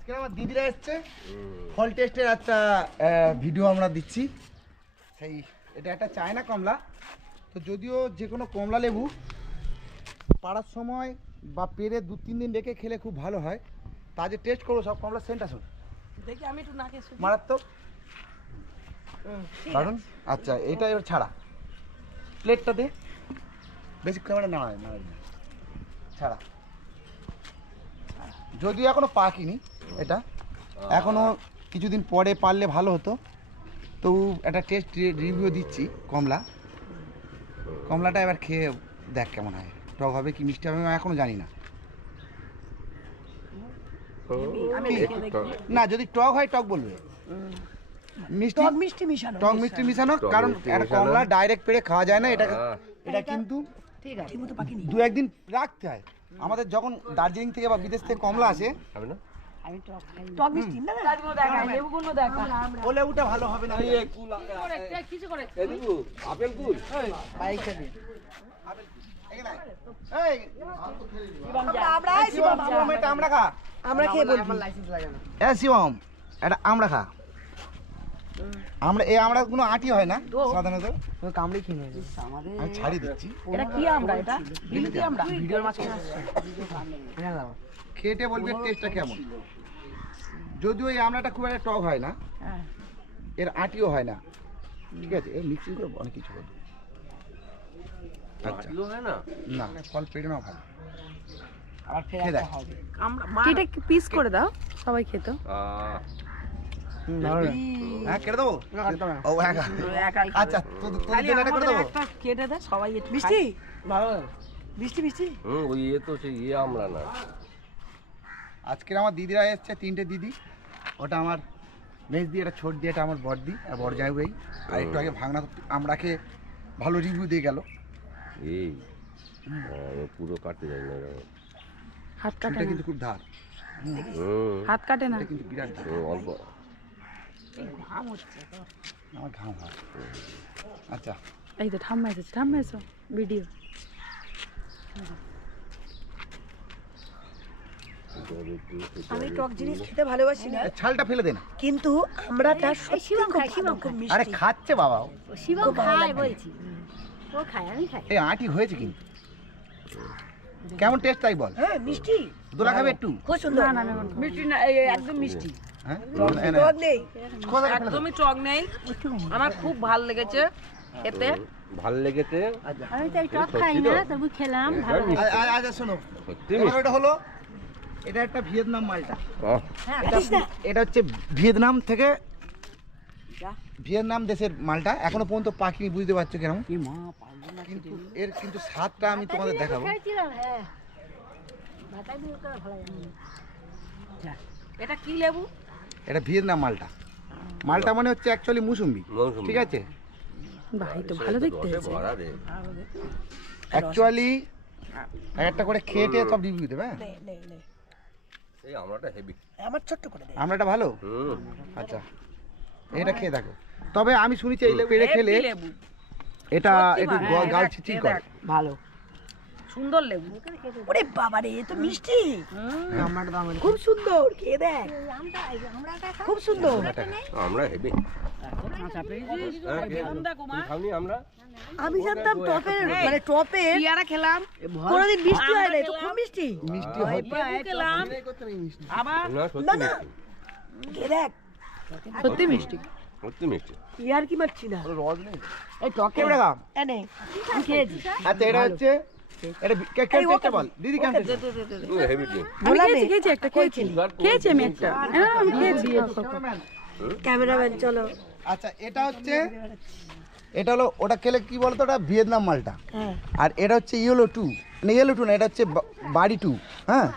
আজকে আমার দিদিরা এসছে, ফল টেস্টের একটা ভিডিও আমরা দিচ্ছি। সেই এটা একটা চায়না কমলা। তো যদিও যে কোনো কমলা লেবু পাড়ার সময় বা পেরে 2-3 দিন রেখে খেলে খুব ভালো হয়। তা যে টেস্ট করবো সব কমলা সেন্ট আসুন দেখি, আমি একটু নাকে মারাত্মক দারুন। আচ্ছা এটা এবার ছাড়া প্লেটটা দে, বেশি ক্যামেরা না ছাড়া। যদিও এখনো পাকিনি, এটা এখনো কিছুদিন পরে পারলে ভালো হতো। তো একটা টেস্ট রিভিউ দিচ্ছি কমলাটা এবার খেয়ে দেখ কেমন হয়, টক হবে কি মিষ্টি হবে আমি এখনো জানি না। না যদি টক হয় টক বলবে, মিষ্টি মিশানো, কারণ কমলা ডাইরেক্ট পেড়ে খাওয়া যায় না। এটা কিন্তু দু একদিন রাখতে হয়। আমাদের যখন দার্জিলিং থেকে বা বিদেশ থেকে কমলা আসে লেবুটা ভালো হবে না। আমরা এই আমরা কোনো আটি হয় না সাধারণত, কামড়ে কিনে আমি ছাড়িয়ে দিচ্ছি। এটা কি আমরা? এটা বিলিতি আমরা ভিডিওর মাঝখানে খেটে বলবে টেস্টটা কেমন। যদিও এই আমড়াটা খুব একটা টক হয় না, এর আটিও হয় না, ঠিক আছে। এর মিক্সিং করে অনেক কিছু হবে। আচ্ছা না ফল পেড়ে না ভালো। আবার ফের হবে আমরা এটা পিস করে দাও, সবাই খেত। হ্যাঁ কেটে দেবো। ও আচ্ছা তোদের এটা করে দেবো। একটা কেটে দে সবাই একটু মিষ্টি ভালো মিষ্টি ওই তো সেই আমরা না। আজকের আমার দিদিরা এসছে, 3টে দিদি। ওটা আমার মেজ দিয়ে, এটা ছোট দিয়ে, এটা আমার বড়দি আর বড় যাই ভাই। আর একটু আগে ভাঙনা আমরাকে ভালো রিভিউ দিয়ে গেল। এই পুরো কাটতে যাই না, হাত কাটে এটা না, কিন্তু খুব ধার, হাত কাটে না। এটা কিন্তু বিরাট ধার। অল্প ঘাম হচ্ছে আমার ঘাম হয়। আচ্ছা এই তো ঠাম্মা এসো ভিডিও। আমি টক জিনিস খেতে ভালোবাসি না, ছালটা ফেলে দে না। কিন্তু আমরাটা সত্যি খুব মিষ্টি। আরে খাচ্ছে বাবা, শিবম খায় বলছি, ও খায় আমি খাই। এই আটি হয়েছে কিন্তু কেমন টেস্ট তাই বল। হ্যাঁ মিষ্টি, দোলা খাবে একটু। খুব সুন্দর। না না মিষ্টি না, একদম মিষ্টি, হ্যাঁ টক নেই। একদমই টক নেই। আমার খুব ভালো লেগেছে এতে, ভাল লেগেছে। আমি তো টক খাই না, তবু খেলাম ভালো। আচ্ছা শোনো, সত্যি এটা হলো, এটা একটা ভিয়েতনাম মালটা। হ্যাঁ এটা হচ্ছে ভিয়েতনাম থেকে, ভিয়েতনাম দেশের মালটা। এখনো পর্যন্ত পাখিনি, বুঝতে পারছো কেন। কিন্তু এর কিন্তু স্বাদটা আমি তোমাদের দেখাবো। হ্যাঁ এটা কি লেবু? এটা ভিয়েতনাম মালটা মানে হচ্ছে অ্যাকচুয়ালি মুসুম্বি, ঠিক আছে। ভাই তো ভালো দেখতে হয়েছে। অ্যাকচুয়ালি একটা করে খেটে সব রিভিউ দেবে। এই আমরাটা হেভি, আমার ছোট্ট করে দে। আমরাটা ভালো। আচ্ছা এটা খেয়ে দেখো। তবে আমি শুনেছি এই পেড়ে খেলে লেবু এটা একটু গাল ছিচির করে। ভালো সুন্দর লেবু। ওরে বাবা রে, এ তো মিষ্টি, খুব সুন্দর। খেয়ে দেখ, খুব সুন্দর। আমরা হেভি। আমরা আমি জানতাম টপের মানে টপের পেয়ারা খেলাম, কোনোদিন মিষ্টি হয় না, এ তো খুব মিষ্টি। মিষ্টি হয়। লেবু খেলাম আবার। না না সত্যি না, খেয়ে দেখ, সত্যি মিষ্টি। সত্যি মিষ্টি। ইয়ার কি মারছি না। রস নেই এই টক কেমন লাগাম। এনে আমি খেয়েছি। আচ্ছা এটা হচ্ছে, এটা কেমন টেস্ট বল দিদি, কেমন টেস্ট। Heavy team. আমি খেয়েছি একটা, খেয়েছি আমি একটা। হ্যাঁ আমি খেয়েছি। ক্যামেরাম্যান চলো। আচ্ছা এটা হচ্ছে, এটা হলো ওটা খেলে কি বলতো, ওটা ভিয়েতনাম মালটা। হ্যাঁ আর এটা হচ্ছে ইয়েলো টু না, এটা হচ্ছে বাড়ি টু। হ্যাঁ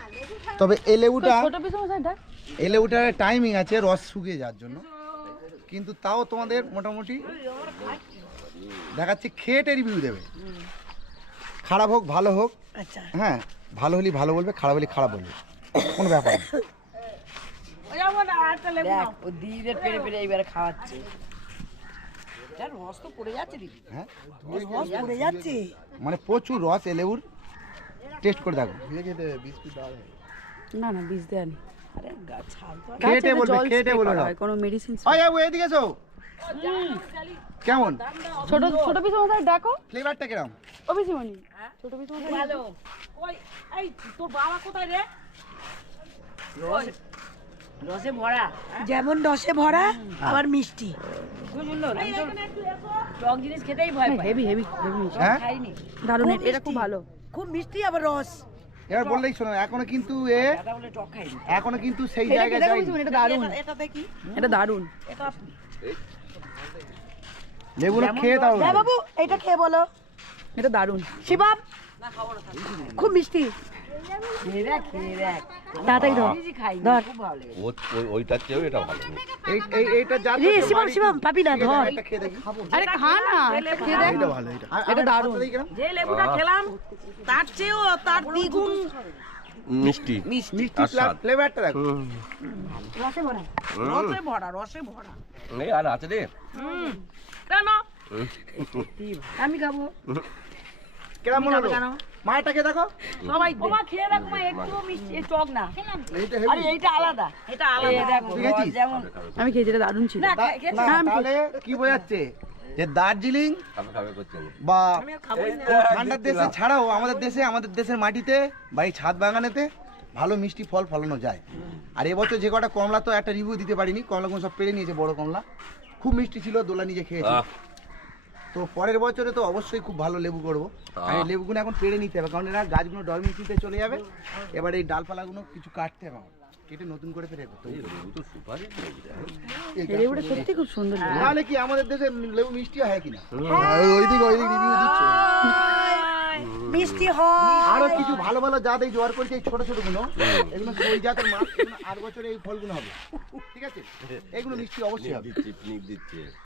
তবে এই লেবুটা, ছোট পিস মশাইটা এই লেবুটার টাইমিং আছে রস শুকিয়ে যাওয়ার জন্য। কিন্তু তাও তোমাদের মোটামুটি দেখাচ্ছি, খেটে রিভিউ দেবে। খারাপ হোক ভালো হোক, আচ্ছা হ্যাঁ ভালো হলে ভালো বলবে, খারাপ হলে খারাপ বলবে, কোনো ব্যাপার না। দেখ ও দিদিদের পেরে পেরে এইবারে খাওয়াচ্ছে। যার রস তো পড়ে যাচ্ছে দিদি। হ্যাঁ রস পড়ে যাচ্ছে। মানে প্রচুর রস এই লেবুর, টেস্ট করে দেখো। না না বীজ দেয়নি। আরে ছাল তো খেয়ে গাছে তো বলবে, জল খেয়ে spray বলে করা দাও। হয়, কোনো মেডিসিন। ওই বাবু এদিকে এসো। কেমন ছোট ছোট পিস মশাই ডাকো, ফ্লেভারটা কিরম? ও পিসিমণি ছোট পিস মশাই ভালো। ওই এই তোর বাবা কোথায় রে? রসে ভরা। যেমন রসে ভরা আবার মিষ্টি। খুব সুন্দর। আমি তো টক জিনিস খেতেই ভয় পাই। হেভি হেভি হেভি মিষ্টি, হ্যাঁ খাইনি। দারুণ, খুব এটা খুব মিষ্টি। ভালো। খুব মিষ্টি আবার রস। এবার বললেই শোনো, এখনো কিন্তু দাদা বলে টক খাইনি। এখনো কিন্তু সেই এটা জায়গায় দেখো যায়নি। পিসিমণি, এটা দারুণ, এটা দেখি। এটা দারুণ। এটা লেবুগুলো খেয়ে দাও। হ্যাঁ বাবু এটা খেয়ে বলো। এটা দারুণ। শিবাব খুব মিষ্টি। খেয়ে দেখ। তাড়াতাড়ি ধর। নিজে খাইনি। ধর। খুব ভালো লেগেছে। ওইটার চেয়েও এটা ভালো এইটা যা রে শিবাম শিবাম পাবি না ধর। এটা খেয়ে দেখি। আরে খা না, এটা খেয়ে দেখ। এটা ভালো এটা। এটা দারুণ। যে লেবুটা খেলাম তার চেয়েও তার দ্বিগুণ মিষ্টি মিষ্টি আর স্বাদ। ফ্লেভারটা দেখো। রসে ভরা। রসে ভরা। এই আর আছে রে কেন? আমি খাবো। কেমন হলো? মায়েরটাকে দেখো। সবাই বাবা খেয়ে দেখো মা, একটু মিষ্টি, এ টক না। এইটা আরে এইটা আলাদা। এটা আলাদা। দেখো দেখেছিস? যেমন আমি খেয়েছি, এটা দারুণ ছিল। না না, খেয়েছি। তাহলে কি বোঝাচ্ছে যে দার্জিলিং খাবে খাবে করছেন বা আমি আর খাবোই না। ঠান্ডার দেশে ছাড়াও আমাদের দেশের মাটিতে বা এই ছাদ বাগানেতে ভালো মিষ্টি ফল ফলানো যায়। আর এবছর যে কটা কমলা, তো একটা রিভিউ দিতে পারিনি, কমলাগুলো সব পেরে নিয়েছে, বড় কমলা খুব মিষ্টি ছিল, দোলা নিজে খেয়েছি। তো পরের বছরে তো অবশ্যই খুব ভালো লেবু করবো। আর এই লেবুগুলো এখন পেরে নিতে হবে, কারণ এরা গাছগুলো ডরমিশিতে চলে যাবে। এবার এই ডালপালাগুলো কিছু কাটতে হবে আমার, কেটে নতুন করে পেরে করতে হবে। তো সুপারি এই এই লেবুটা সত্যি খুব সুন্দর লেবু। তাহলে কি আমাদের দেশে লেবু মিষ্টি হয় কিনা? ওইদিক রিভিউ দিচ্ছে। মিষ্টি হয়। আরো কিছু ভালো ভালো জাত এই জোয়ার করছে, এই ছোট ছোট গুলো, এগুলো ওই জাতের মাছ, এগুলো 8 বছরে এই ফলগুলো হবে। ঠিক আছে, এগুলো মিষ্টি অবশ্যই হবে। দিচ্ছে